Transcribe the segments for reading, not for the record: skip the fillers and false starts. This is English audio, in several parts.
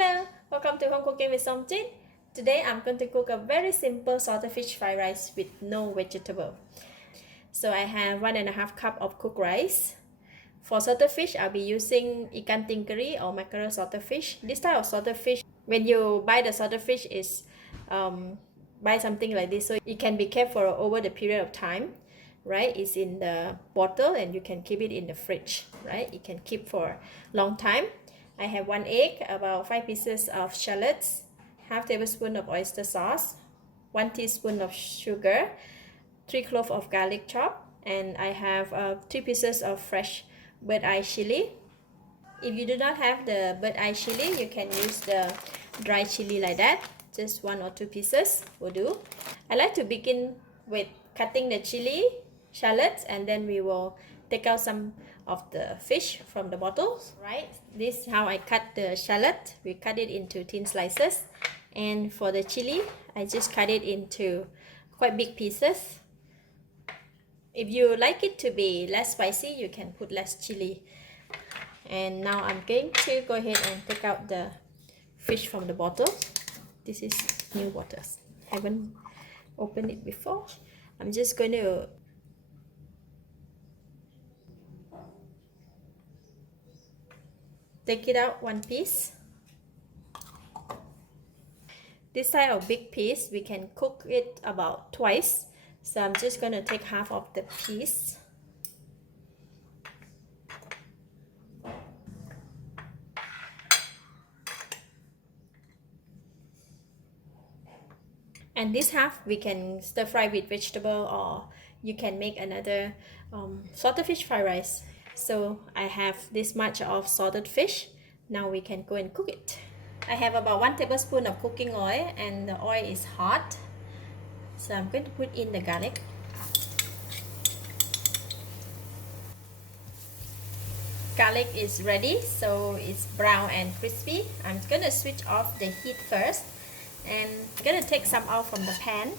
Hello, welcome to Home Cooking with Somjin. Today I'm going to cook a very simple salted fish fried rice with no vegetable. So I have 1.5 cup of cooked rice. For salted fish, I'll be using ikan tingkeri or mackerel salted fish. This type of salted fish, when you buy the salted fish, is buy something like this, so it can be kept for over the period of time, right? It's in the bottle and you can keep it in the fridge, right? It can keep for a long time. I have 1 egg, about 5 pieces of shallots, half tablespoon of oyster sauce, 1 teaspoon of sugar, 3 cloves of garlic chop, and I have 3 pieces of fresh bird eye chili. If you do not have the bird eye chili, you can use the dry chili like that. Just 1 or 2 pieces will do. I like to begin with cutting the chili, shallots, and then we will take out some of the fish from the bottles. Right, this is how I cut the shallot. We cut it into thin slices, and for the chili, I just cut it into quite big pieces. If you like it to be less spicy, you can put less chili. And now I'm going to go ahead and take out the fish from the bottle. This is new waters. Haven't opened it before. I'm just going to take it out one piece. This type of big piece, we can cook it about twice. So I'm just going to take half of the piece. And this half we can stir fry with vegetable, or you can make another salted fish fried rice. So I have this much of salted fish. Now we can go and cook it. I have about 1 tablespoon of cooking oil, and the oil is hot. So I'm going to put in the garlic. Garlic is ready, so it's brown and crispy. I'm going to switch off the heat first, and I'm going to take some out from the pan.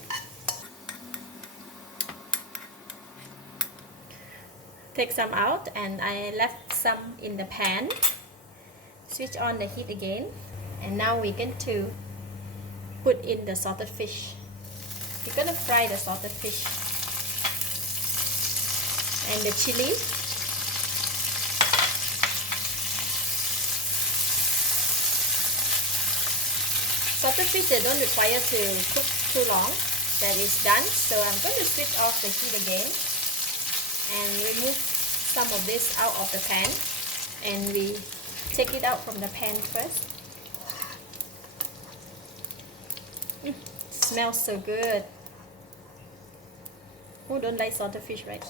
Take some out, and I left some in the pan. Switch on the heat again, and now we're going to put in the salted fish. We're going to fry the salted fish and the chili. Salted fish, they don't require to cook too long. That is done. So I'm going to switch off the heat again and remove some of this out of the pan, and we take it out from the pan first. Smells so good. Who don't like salted fish, right?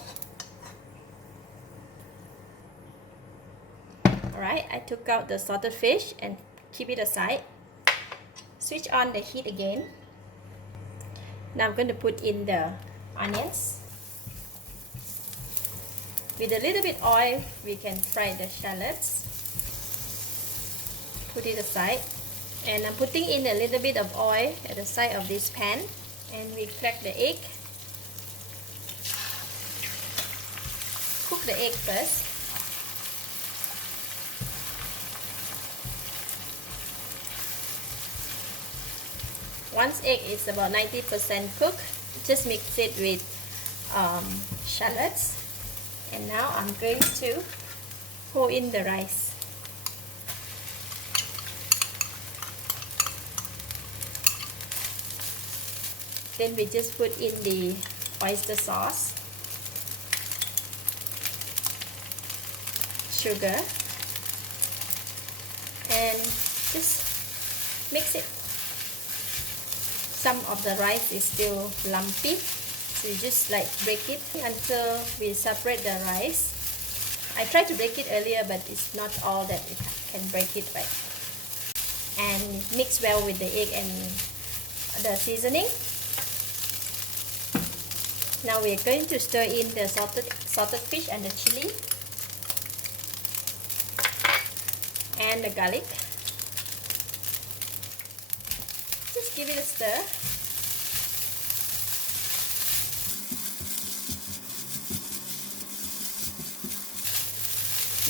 Alright, I took out the salted fish and keep it aside. Switch on the heat again. Now I'm going to put in the onions. With a little bit oil, we can fry the shallots. Put it aside. And I'm putting in a little bit of oil at the side of this pan. And we crack the egg. Cook the egg first. Once egg is about 90% cooked, just mix it with shallots. And now I'm going to pour in the rice. Then we just put in the oyster sauce, sugar, and just mix it. Some of the rice is still lumpy, so you just like break it until we separate the rice. I tried to break it earlier, but it's not all that it can break it right. And mix well with the egg and the seasoning. Now we are going to stir in the salted fish and the chili and the garlic. Just give it a stir.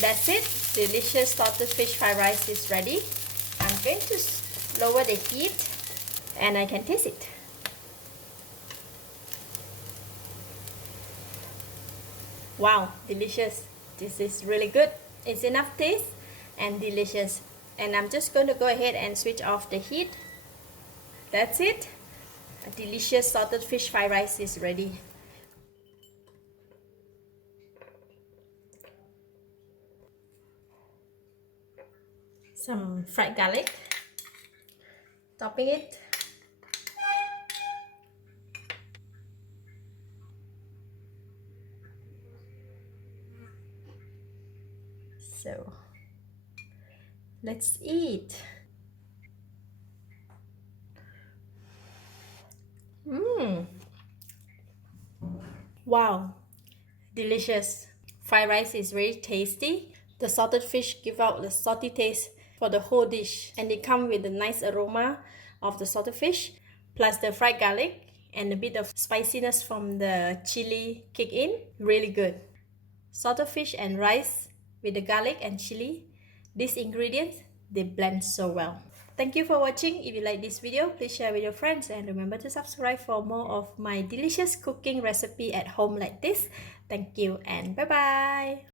That's it. Delicious salted fish fried rice is ready. I'm going to lower the heat and I can taste it. Wow, delicious. This is really good. It's enough taste and delicious. And I'm just going to go ahead and switch off the heat. That's it. A delicious salted fish fried rice is ready. Some fried garlic. Topping it. So let's eat. Wow, delicious. Fried rice is very tasty. The salted fish give out the salty taste for the whole dish, and it comes with the nice aroma of the salted fish, plus the fried garlic and a bit of spiciness from the chili kick in. Really good. Salted fish and rice with the garlic and chili. These ingredients, they blend so well. Thank you for watching. If you like this video, please share with your friends and remember to subscribe for more of my delicious cooking recipe at home like this. Thank you and bye bye.